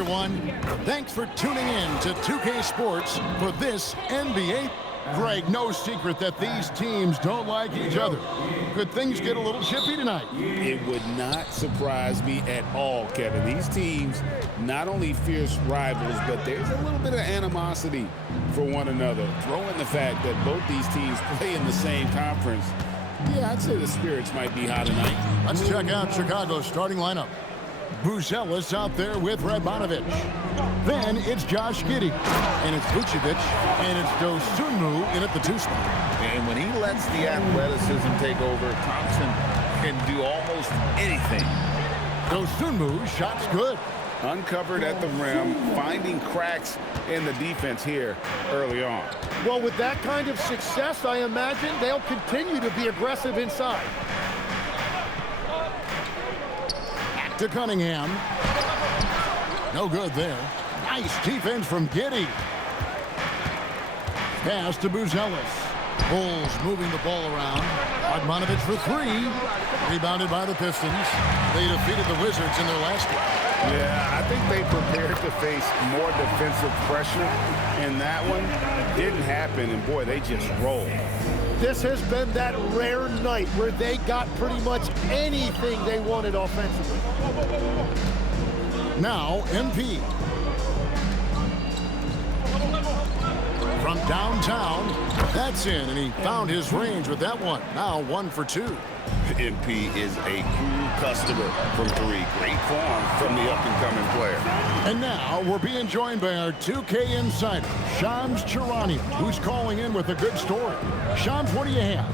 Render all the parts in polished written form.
everyone. Thanks for tuning in to 2K Sports for this NBA. Greg, no secret that these teams don't like each other. Could things get a little chippy tonight? It would not surprise me at all, Kevin. These teams, not only fierce rivals, but there's a little bit of animosity for one another. Throw in the fact that both these teams play in the same conference. Yeah, I'd say the spirits might be high tonight. Let's check out Chicago's starting lineup. Buzelis out there with Radmanovic. Then it's Josh Giddey. And it's Vucevic. And it's Dosunmu in at the 2 spot. And when he lets the athleticism take over, Thompson can do almost anything. Dosunmu, shot's good. Uncovered at the rim, finding cracks in the defense here early on. Well, with that kind of success, I imagine they'll continue to be aggressive inside. To Cunningham. No good there. Nice defense from Giddey. Pass to Buzelis. Bulls moving the ball around. Radmanovic for 3. Rebounded by the Pistons. They defeated the Wizards in their last game. Yeah, I think they prepared to face more defensive pressure, and that one didn't happen, and boy, they just rolled. This has been that rare night where they got pretty much anything they wanted offensively. Now, MP. From downtown, that's in, and he found his range with that one. Now 1 for 2. MP is a cool customer from 3. Great form from the up-and-coming player. And now we're being joined by our 2K insider, Shams Charania, who's calling in with a good story. Shams, what do you have?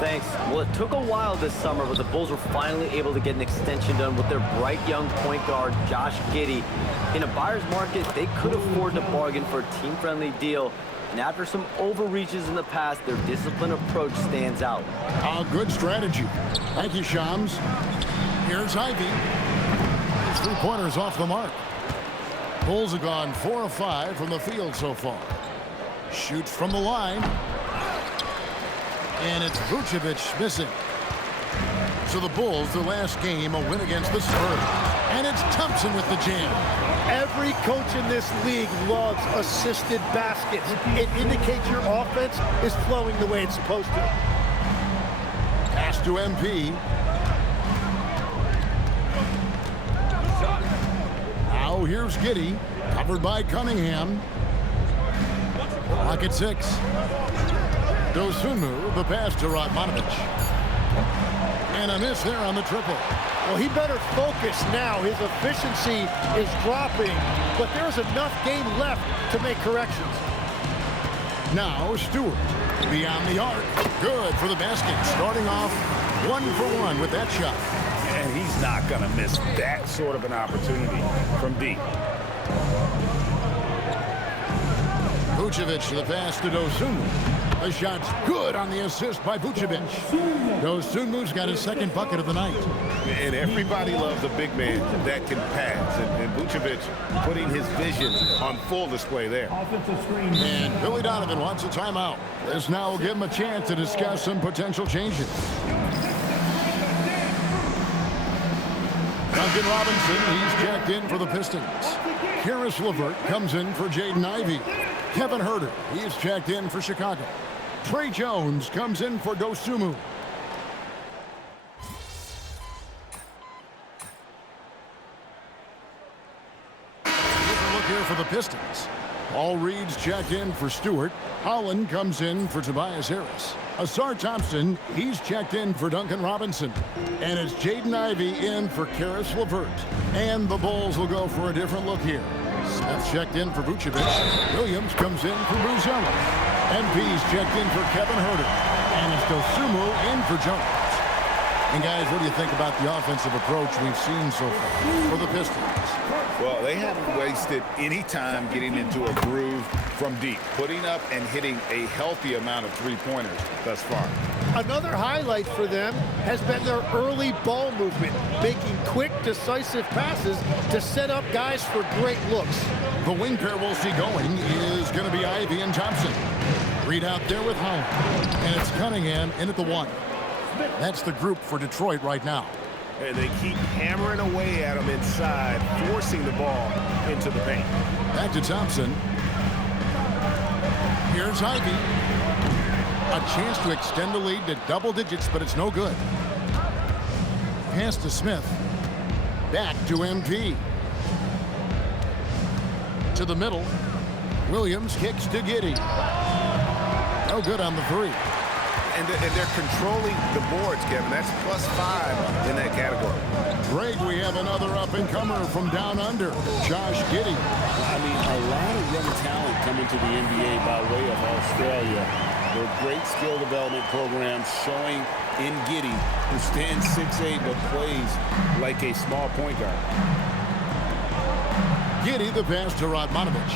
Thanks. Well, it took a while this summer, but the Bulls were finally able to get an extension done with their bright young point guard, Josh Giddey. In a buyer's market, they could afford to bargain for a team-friendly deal. And after some overreaches in the past, their disciplined approach stands out. A good strategy. Thank you, Shams. Here's Ivy. His 3-pointers off the mark. Bulls have gone 4 of 5 from the field so far. Shoots from the line. And it's Vucevic missing. So the Bulls, their last game, a win against the Spurs. And it's Thompson with the jam. Every coach in this league loves assisted baskets. It indicates your offense is flowing the way it's supposed to. Pass to MP. Now here's Giddey, covered by Cunningham. Clock at 6. Dosunmu, the pass to Radmanovic. And a miss there on the triple. Well, he better focus now. His efficiency is dropping, but there's enough game left to make corrections. Now Stewart, beyond the arc. Good for the basket. Starting off 1 for 1 with that shot. And he's not going to miss that sort of an opportunity from deep. Vucevic, the pass to Dosunmu. The shot's good on the assist by Vucevic. Dosunmu's got his 2nd bucket of the night. And everybody loves a big man that can pass. And Vucevic putting his vision on full display there. And Billy Donovan wants a timeout. This now will give him a chance to discuss some potential changes. Duncan Robinson, he's checked in for the Pistons. Karis LeVert comes in for Jaden Ivey. Kevin Huerter, he's checked in for Chicago. Trey Jones comes in for Dosunmu. Look here for the Pistons. Paul Reed's checked in for Stewart. Holland comes in for Tobias Harris. Asar Thompson, he's checked in for Duncan Robinson. And it's Jaden Ivey in for Karis LeVert. And the Bulls will go for a different look here. Smith checked in for Vucevic. Williams comes in for Buzelis. MP's checked in for Kevin Huerter. And it's Dosunmu in for Jones. And guys, what do you think about the offensive approach we've seen so far for the Pistons? Well, they haven't wasted any time getting into a groove from deep, putting up and hitting a healthy amount of 3-pointers thus far. Another highlight for them has been their early ball movement, making quick, decisive passes to set up guys for great looks. The wing pair we'll see going is going to be Ivey and Thompson. Reed out there with Holland. And it's Cunningham in at the 1. That's the group for Detroit right now. and they keep hammering away at him inside, forcing the ball into the paint. Back to Thompson. Here's Ivy. A chance to extend the lead to double digits, but it's no good. Pass to Smith. Back to MP. To the middle. Williams kicks to Giddey. No good on the three. And they're controlling the boards, Kevin. That's +5 in that category. Greg, we have another up-and-comer from down under, Josh Giddey. I mean, a lot of young talent coming to the NBA by way of Australia. Their great skill development program showing in Giddey, who stands 6'8", but plays like a small point guard. Giddey, the pass to Radmanovich.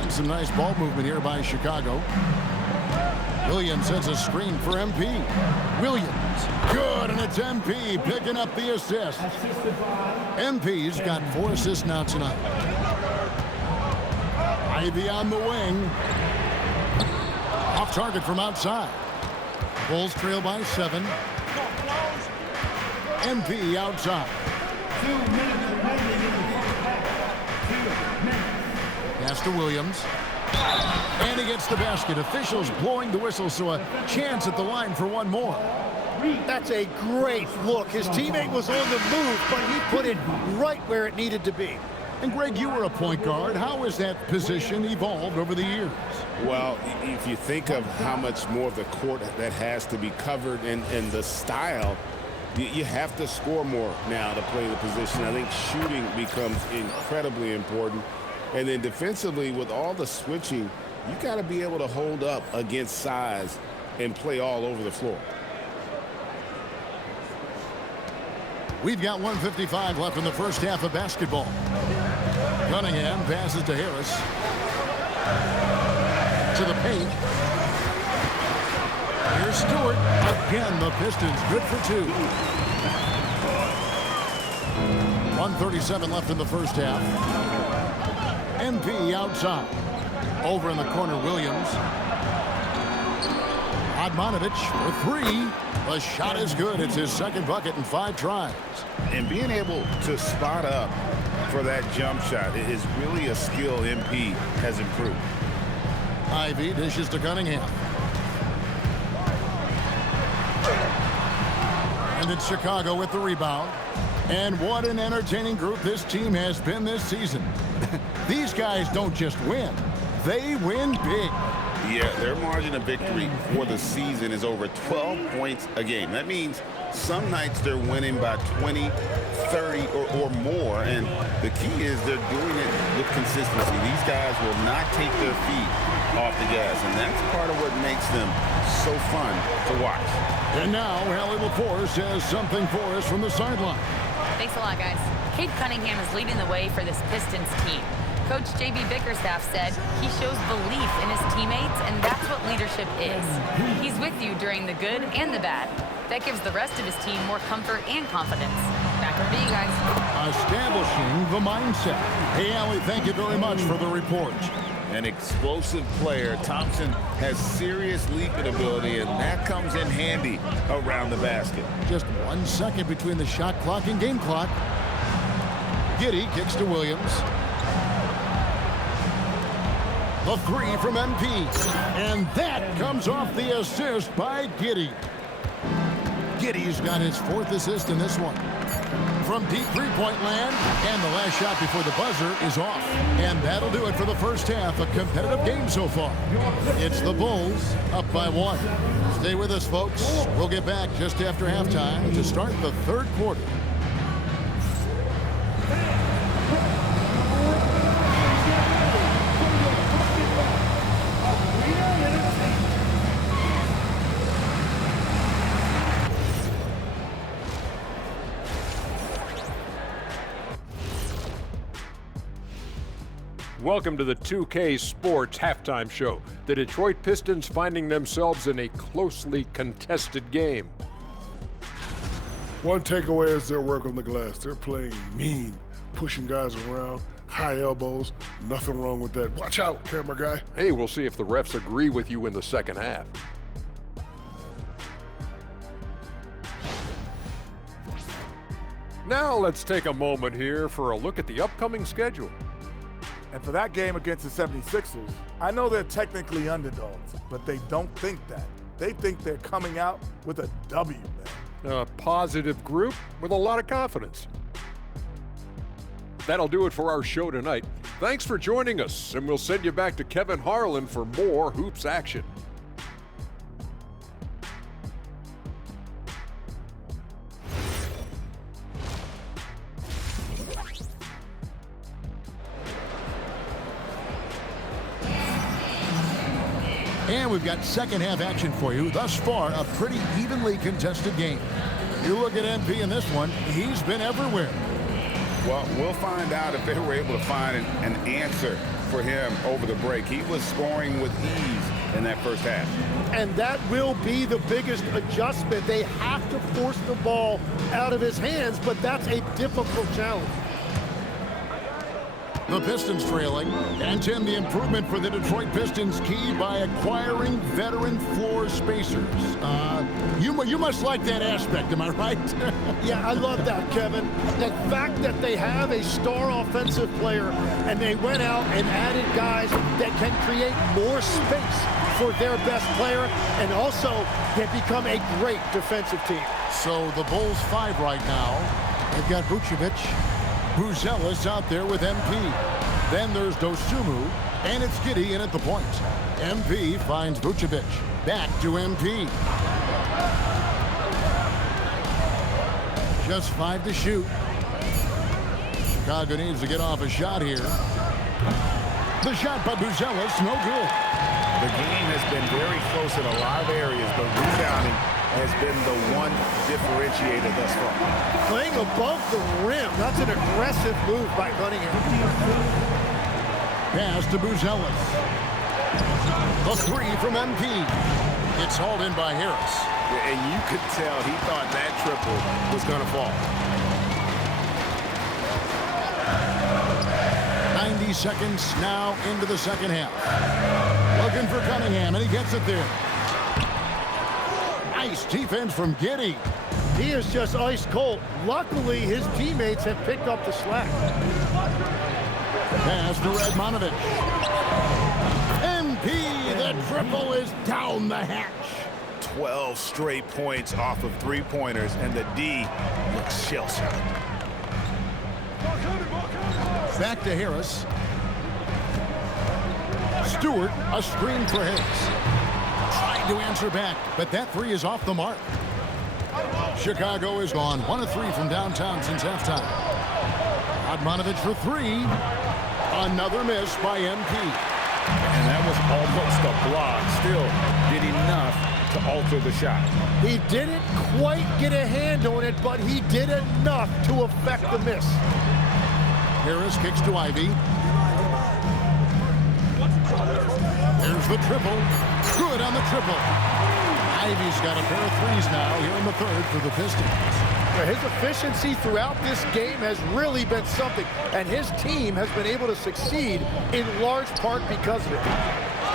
And some nice ball movement here by Chicago. Williams sends a screen for MP. Williams, good, and it's MP picking up the assist. MP's got 4 assists now tonight. Ivy on the wing. Off target from outside. Bulls trail by 7. MP outside. 2 minutes remaining in the first half. 2 minutes. Pass to Williams. And he gets the basket. Officials blowing the whistle, so a chance at the line for one more. That's a great look. His teammate was on the move, but he put it right where it needed to be. And Greg, you were a point guard. How has that position evolved over the years? Well, if you think of how much more of the court that has to be covered and the style, you have to score more now to play the position. I think shooting becomes incredibly important. And then defensively, with all the switching, you got to be able to hold up against size and play all over the floor. We've got 1:55 left in the first half of basketball. Cunningham passes to Harris. To the paint. Here's Stewart. Again, the Pistons good for 2. 1:37 left in the first half. MP outside. Over in the corner, Williams. Radmanovich for 3. The shot is good. It's his second bucket in 5 tries. And being able to spot up for that jump shot is really a skill MP has improved. Ivy dishes to Cunningham. And it's Chicago with the rebound. And what an entertaining group this team has been this season. These guys don't just win, they win big. Yeah, their margin of victory for the season is over 12 points a game. That means some nights they're winning by 20, 30, or more. And the key is they're doing it with consistency. These guys will not take their feet off the gas, and that's part of what makes them so fun to watch. And now, Hallie LaForce has something for us from the sideline. Thanks a lot, guys. Cade Cunningham is leading the way for this Pistons team. Coach J.B. Bickerstaff said he shows belief in his teammates, and that's what leadership is. He's with you during the good and the bad. That gives the rest of his team more comfort and confidence. Back over to you guys. Establishing the mindset. Hey, Allie, thank you very much for the report. An explosive player. Thompson has serious leaping ability, and that comes in handy around the basket. Just 1 second between the shot clock and game clock. Giddey kicks to Williams. The 3 from MP. And that comes off the assist by Giddey. Giddey's got his 4th assist in this one. From deep three-point land, and the last shot before the buzzer is off. And that'll do it for the first half. A competitive game so far. It's the Bulls up by 1. Stay with us, folks. We'll get back just after halftime to start the 3rd quarter. Welcome to the 2K Sports Halftime Show. The Detroit Pistons finding themselves in a closely contested game. One takeaway is their work on the glass. They're playing mean, pushing guys around, high elbows. Nothing wrong with that. Watch out, camera guy. Hey, we'll see if the refs agree with you in the second half. Now let's take a moment here for a look at the upcoming schedule. And for that game against the 76ers, I know they're technically underdogs, but they don't think that. They think they're coming out with a W, man. A positive group with a lot of confidence. That'll do it for our show tonight. Thanks for joining us, and we'll send you back to Kevin Harlan for more hoops action. And we've got second half action for you. Thus far, a pretty evenly contested game. You look at MP in this one, he's been everywhere. Well, we'll find out if they were able to find an answer for him over the break. He was scoring with ease in that first half. And that will be the biggest adjustment. They have to force the ball out of his hands, but that's a difficult challenge. The Pistons trailing, and Tim, the improvement for the Detroit Pistons key by acquiring veteran floor spacers. You must like that aspect, am I right? Yeah, I love that, Kevin. The fact that they have a star offensive player and they went out and added guys that can create more space for their best player and also can become a great defensive team. So the Bulls 5 right now. They've got Vucevic. Buzelis out there with MP. Then there's Dosunmu, and it's Giddey in at the point. MP finds Vucevic. Back to MP. Just 5 to shoot. Chicago needs to get off a shot here. The shot by Buzelis, no good. The game has been very close in a lot of areas, but rebounding has been the one differentiator thus far. Playing above the rim, that's an aggressive move by Cunningham. Pass to Buzelis. The 3 from MP. It's hauled in by Harris. And you could tell he thought that triple was going to fall. 90 seconds now into the second half. Looking for Cunningham, and he gets it there. Nice defense from Giddey. He is just ice cold. Luckily, his teammates have picked up the slack. Pass to Radmanovic. MP, the triple is down the hatch. 12 straight points off of three-pointers, and the D looks shell-shocked. Back to Harris. Stewart, a screen for Harris. Trying to answer back, but that 3 is off the mark. Chicago is gone 1 of 3 from downtown since halftime. Radmanovic for 3. Another miss by MP. And that was almost a block. Still did enough to alter the shot. He didn't quite get a hand on it, but he did enough to affect the miss. Harris kicks to Ivy. There's the triple. Good on the triple. Ivy's got a pair of 3s now here in the third for the Pistons. His efficiency throughout this game has really been something, and his team has been able to succeed in large part because of it.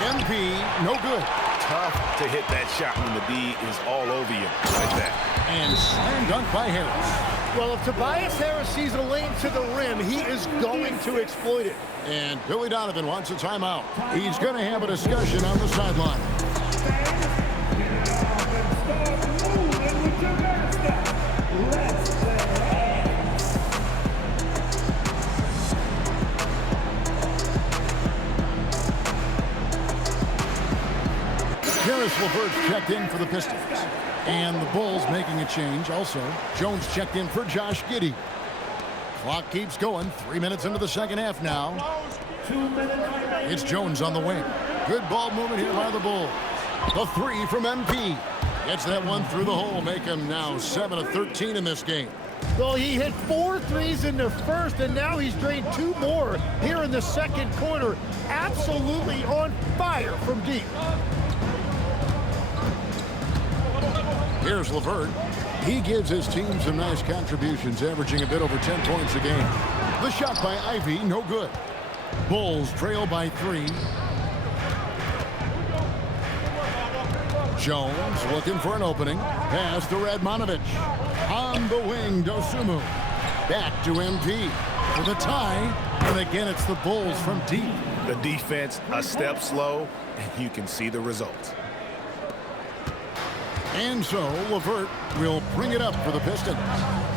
MP, no good. Tough to hit that shot when the D is all over you like that. And slam dunk by Harris. Well, if Tobias Harris sees a lane to the rim, he is going to exploit it. And Billy Donovan wants a timeout. He's going to have a discussion on the sideline. Caris LeVert checked in for the Pistons. And the Bulls making a change also. Jones checked in for Josh Giddey. Clock keeps going. 3 minutes into the second half now. It's Jones on the wing. Good ball movement here by the Bulls. The 3 from MP. Gets that one through the hole. Make him now 7 of 13 in this game. Well, he hit 4 threes in the first, and now he's drained 2 more here in the second quarter. Absolutely on fire from deep. Here's LeVert. He gives his team some nice contributions, averaging a bit over 10 points a game. The shot by Ivy, no good. Bulls trail by 3. Jones looking for an opening. Pass to Radmanovic. On the wing, Dosunmu. Back to MP for the tie. And again, it's the Bulls from deep. The defense a step slow, and you can see the results. And so LeVert will bring it up for the Pistons.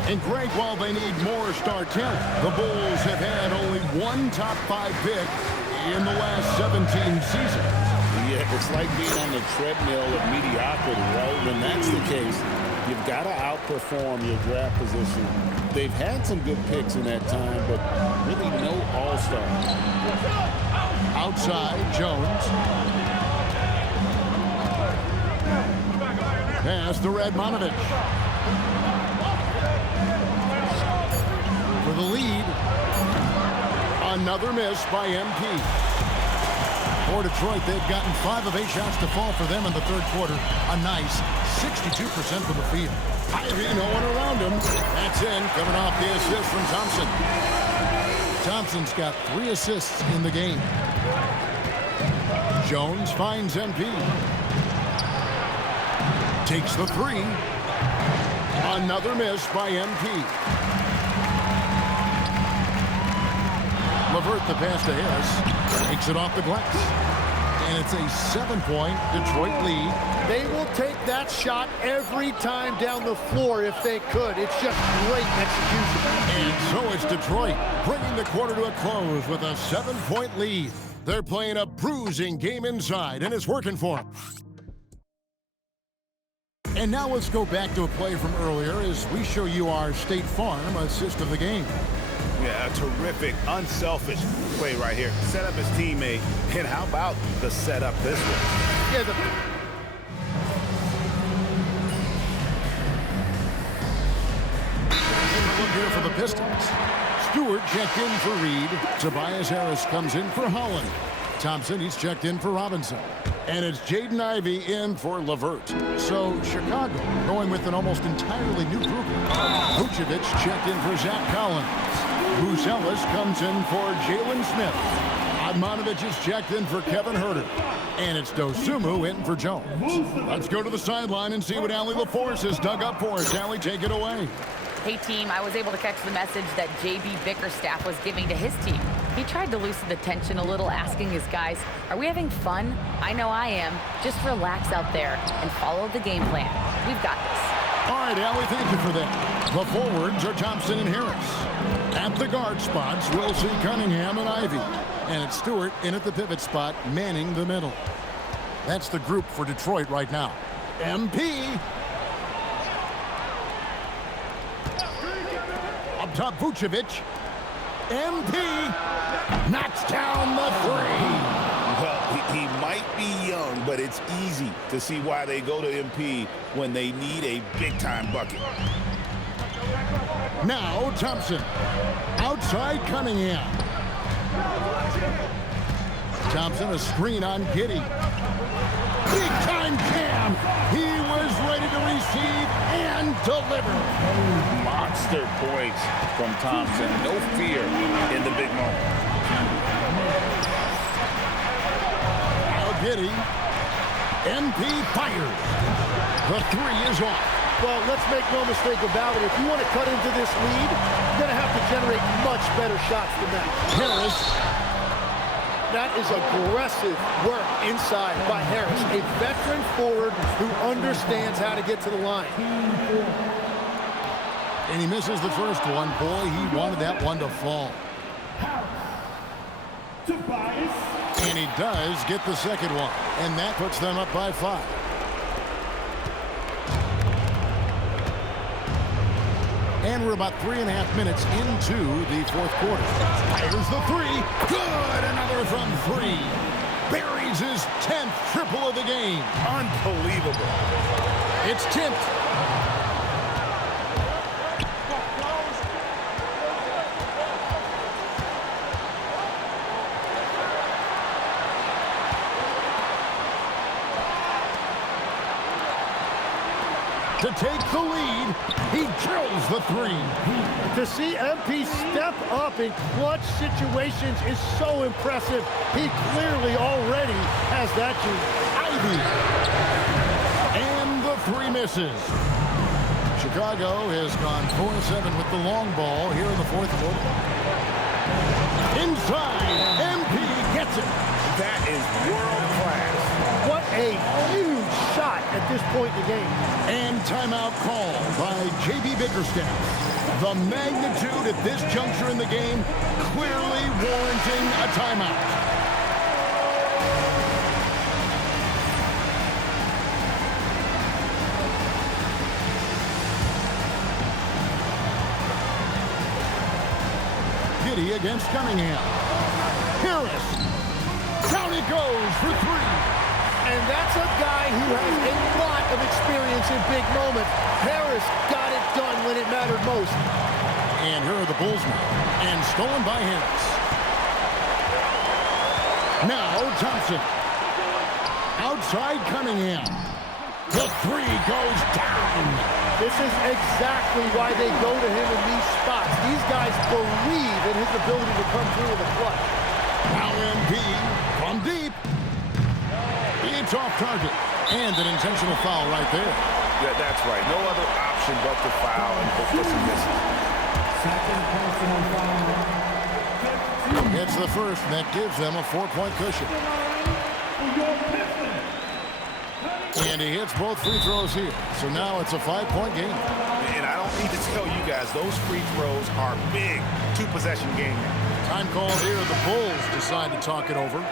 And Greg, while they need more star talent, the Bulls have had only one top 5 pick in the last 17 seasons. Yeah, it's like being on the treadmill of mediocrity, right? When that's the case, you've got to outperform your draft position. They've had some good picks in that time, but really no all-stars. Outside, Jones. Pass to Radmanovich. For the lead. Another miss by MP. For Detroit, they've gotten 5 of 8 shots to fall for them in the third quarter. A nice 62% from the field. Ivy, no one around him. That's in, coming off the assist from Thompson. Thompson's got 3 assists in the game. Jones finds MP. Takes the 3. Another miss by MP. LeVert the pass to Harris. Takes it off the glass. And it's a 7-point Detroit lead. They will take that shot every time down the floor if they could. It's just great execution. And so it's Detroit bringing the quarter to a close with a 7-point lead. They're playing a bruising game inside, and it's working for them. And now let's go back to a play from earlier as we show you our State Farm assist of the game. Yeah, a terrific, unselfish play right here. Set up his teammate, and how about the setup this way? Yeah, Look here for the Pistons. Stewart checked in for Reed. Tobias Harris comes in for Holland. Thompson, he's checked in for Robinson. And it's Jaden Ivey in for LeVert. So Chicago going with an almost entirely new group. Vucevic checked in for Zach Collins. Bruce Ellis comes in for Jalen Smith. Admonovich is checked in for Kevin Huerter. And it's Dosunmu in for Jones. Let's go to the sideline and see what Allie LaForce has dug up for us. Allie, take it away. Hey, team, I was able to catch the message that J.B. Bickerstaff was giving to his team. He tried to loosen the tension a little, asking his guys, are we having fun? I know I am. Just relax out there and follow the game plan. We've got this. All right, Allie, thank you for that. The forwards are Thompson and Harris. At the guard spots, we'll see Cunningham and Ivey. And it's Stewart in at the pivot spot, manning the middle. That's the group for Detroit right now. MP. Up top, Vucevic. MP knocks down the 3. Well, he might be young, but it's easy to see why they go to MP when they need a big-time bucket. Now Thompson. Outside Cunningham. Thompson, a screen on Giddey. Big-time jam. He was ready to receive and deliver. Monster points from Thompson. No fear in the big moment. Now Giddey. MP fires. The 3 is off. Well, let's make no mistake about it. If you want to cut into this lead, you're going to have to generate much better shots than that. Harris. That is aggressive work inside by Harris, a veteran forward who understands how to get to the line. And he misses the first one. Boy, he wanted that one to fall. And he does get the second one. And that puts them up by 5. And we're about 3.5 minutes into the fourth quarter. Fires the 3. Good! Another from 3. Buries his 10th triple of the game. Unbelievable. It's tipped. To take the lead, he drills the 3. To see MP step up in clutch situations is so impressive. He clearly already has that gene. Ivey. And the 3 misses. Chicago has gone 4-7 with the long ball here in the fourth quarter. Inside, MP gets it. That is world class. What a huge shot at this point in the game. And timeout call by J.B. Bickerstaff. The magnitude at this juncture in the game clearly warranting a timeout. Giddy against Cunningham. Harris. Down he goes for three. And that's a guy who has a lot of experience in big moments. Harris got it done when it mattered most. And here are the Bulls now. And stolen by Harris. Now Thompson. Outside Cunningham. The three goes down. This is exactly why they go to him in these spots. These guys believe in his ability to come through with a clutch. Now MP from deep. It's off target. And an intentional foul right there. Yeah, that's right. No other option but to foul, and Booker misses. Second personal foul. It's the first, and that gives them a 4-point cushion. And he hits both free throws here. So now it's a 5-point game. And I don't need to tell you guys, those free throws are big. Two-possession game now. Time called here. The Bulls decide to talk it over.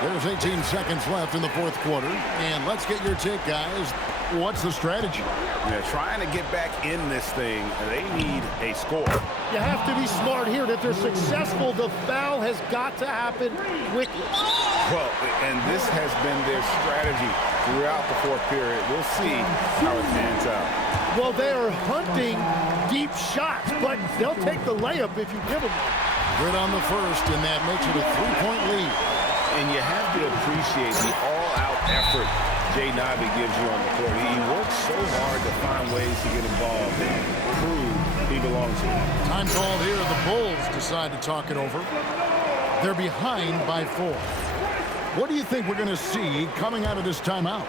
There's 18 seconds left in the fourth quarter. And let's get your take, guys. What's the strategy? Yeah, trying to get back in this thing, they need a score. You have to be smart here that they're successful. The foul has got to happen quickly. Well, and this has been their strategy throughout the fourth period. We'll see how it pans out. Well, they are hunting deep shots, but they'll take the layup if you give them one. Good on the first, and that makes it a 3-point lead. And you have to appreciate the all-out effort Jay Nabi gives you on the court. He works so hard to find ways to get involved and prove he belongs here. Time called here. The Bulls decide to talk it over. They're behind by 4. What do you think we're going to see coming out of this timeout?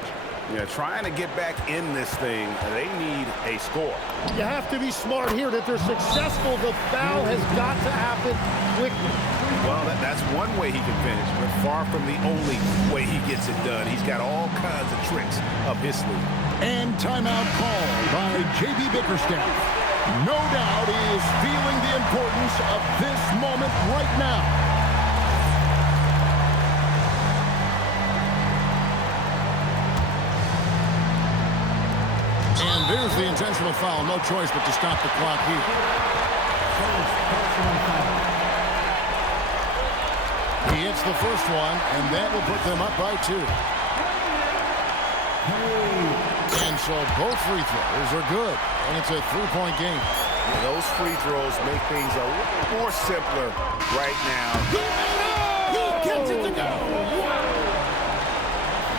Yeah, trying to get back in this thing, they need a score. You have to be smart here that they're successful. The foul has got to happen quickly. Well, that's one way he can finish, but far from the only way he gets it done. He's got all kinds of tricks up his sleeve. And timeout called by J.B. Bickerstaff. No doubt he is feeling the importance of this moment right now. And there's the intentional foul. No choice but to stop the clock here. He hits the first one, and that will put them up by 2. And so both free throws are good, and it's a 3-point game. Yeah, those free throws make things a little more simpler right now. He gets it to go.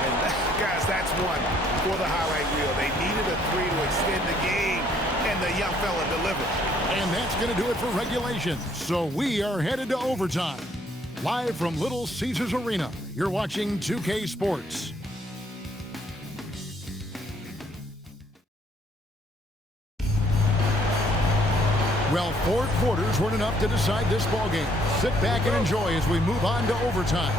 And guys, that's one for the highlight reel. They needed a 3 to extend the game, and the young fella delivered. And that's going to do it for regulation. So we are headed to overtime. Live from Little Caesars Arena, you're watching 2K Sports. Well, 4 quarters weren't enough to decide this ballgame. Sit back and enjoy as we move on to overtime.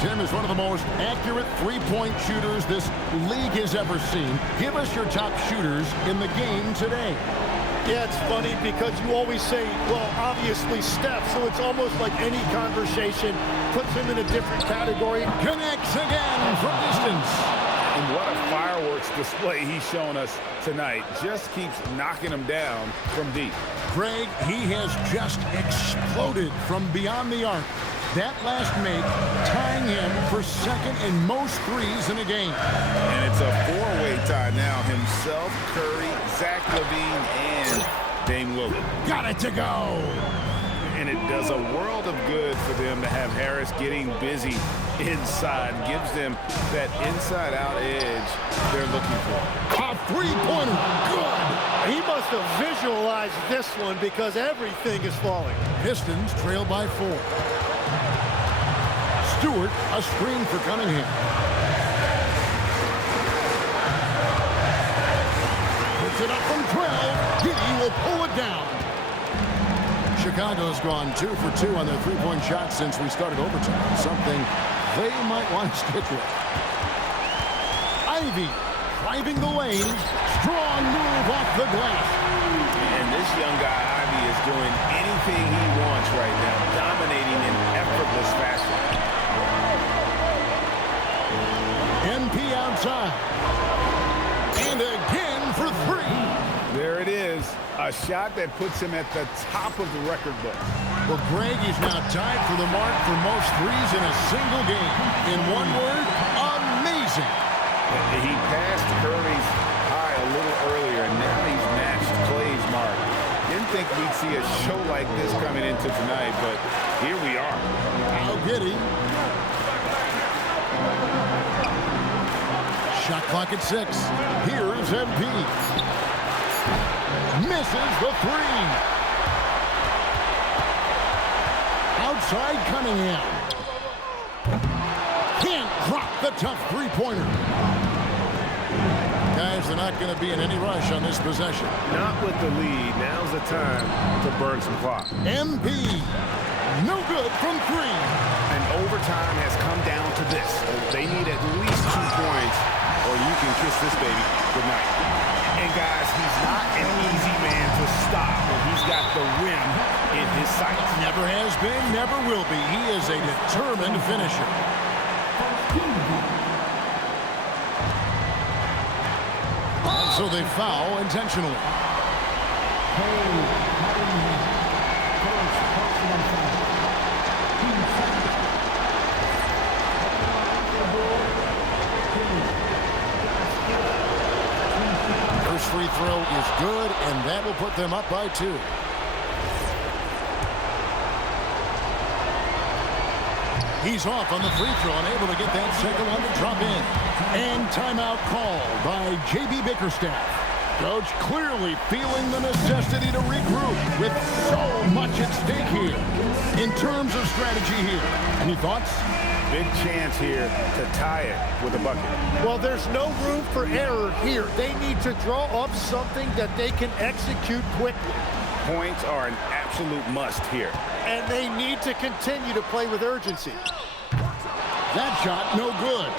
Tim is one of the most accurate three-point shooters this league has ever seen. Give us your top shooters in the game today. Yeah, it's funny because you always say, well, obviously Steph, so it's almost like any conversation puts him in a different category. Connects again from distance. And what a fireworks display he's shown us tonight. Just keeps knocking them down from deep. Greg, he has just exploded from beyond the arc. That last make tying him for second in most threes in a game. And it's a 4-way tie now. Himself, Curry, Zach LaVine, and Dame Lillard. Got it to go. And it does a world of good for them to have Harris getting busy inside. Gives them that inside-out edge they're looking for. A three-pointer. Good. He must have visualized this one because everything is falling. Pistons trail by 4. Stewart, a screen for Cunningham. puts it up from 12. Giddey will pull it down. Chicago's gone 2 for 2 on their three-point shots since we started overtime. Something they might want to stick with. Ivey driving the lane. Strong move off the glass. And this young guy, Ivey, is doing anything he wants right now, dominating in effortless fashion. MP outside. And again for 3. There it is. A shot that puts him at the top of the record book. Well, Greg is now tied for the mark for most threes in a single game. In one word, amazing. He passed Curry's high a little earlier, and now he's matched Clay's mark. Didn't think we'd see a show like this coming into tonight, but here we are. Now Giddey. Shot clock at 6. Here's MP. Misses the 3. Outside Cunningham. Can't drop the tough three-pointer. Guys, they're not going to be in any rush on this possession. Not with the lead. Now's the time to burn some clock. MP. No good from 3. And overtime has come down to this. They need at least 2 points, or you can kiss this baby goodnight. And guys, he's not an easy man to stop when he's got the rim in his sights. Never has been, never will be. He is a determined finisher. And so they foul intentionally. First free throw is good, and that will put them up by 2. He's off on the free throw, unable to get that second one to drop in. And timeout called by J.B. Bickerstaff. Coach clearly feeling the necessity to regroup with so much at stake here. In terms of strategy here, any thoughts? Big chance here to tie it with a bucket. Well, there's no room for error here. They need to draw up something that they can execute quickly. Points are an absolute must here. And they need to continue to play with urgency. That shot, no good.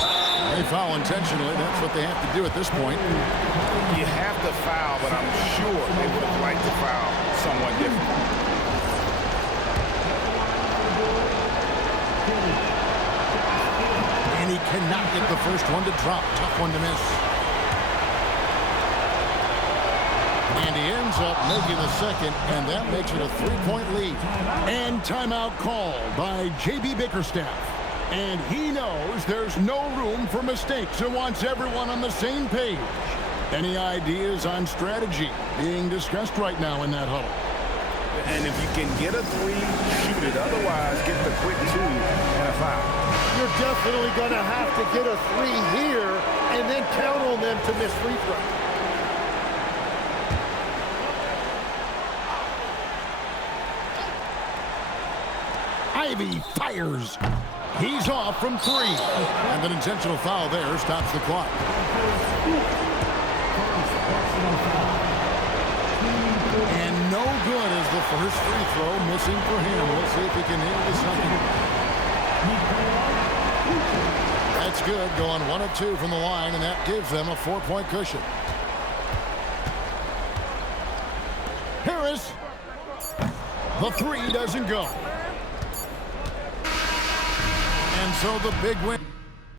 They foul intentionally. That's what they have to do at this point. You have to foul, but I'm sure they would have liked to foul someone different. And he cannot get the first one to drop. Tough one to miss. And he ends up making the second, and that makes it a 3-point lead. And timeout called by J.B. Bickerstaff. And he knows there's no room for mistakes and wants everyone on the same page. Any ideas on strategy being discussed right now in that huddle? And if you can get a 3, shoot it. Otherwise, get the quick 2 and a foul. You're definitely going to have to get a 3 here and then count on them to miss free throws. Ivey fires. He's off from 3. And an intentional foul there stops the clock. And no good is the first free throw missing for him. We'll see if he can handle the second. That's good, going 1 of 2 from the line, and that gives them a 4-point cushion. Harris. The 3 doesn't go. And so the big win.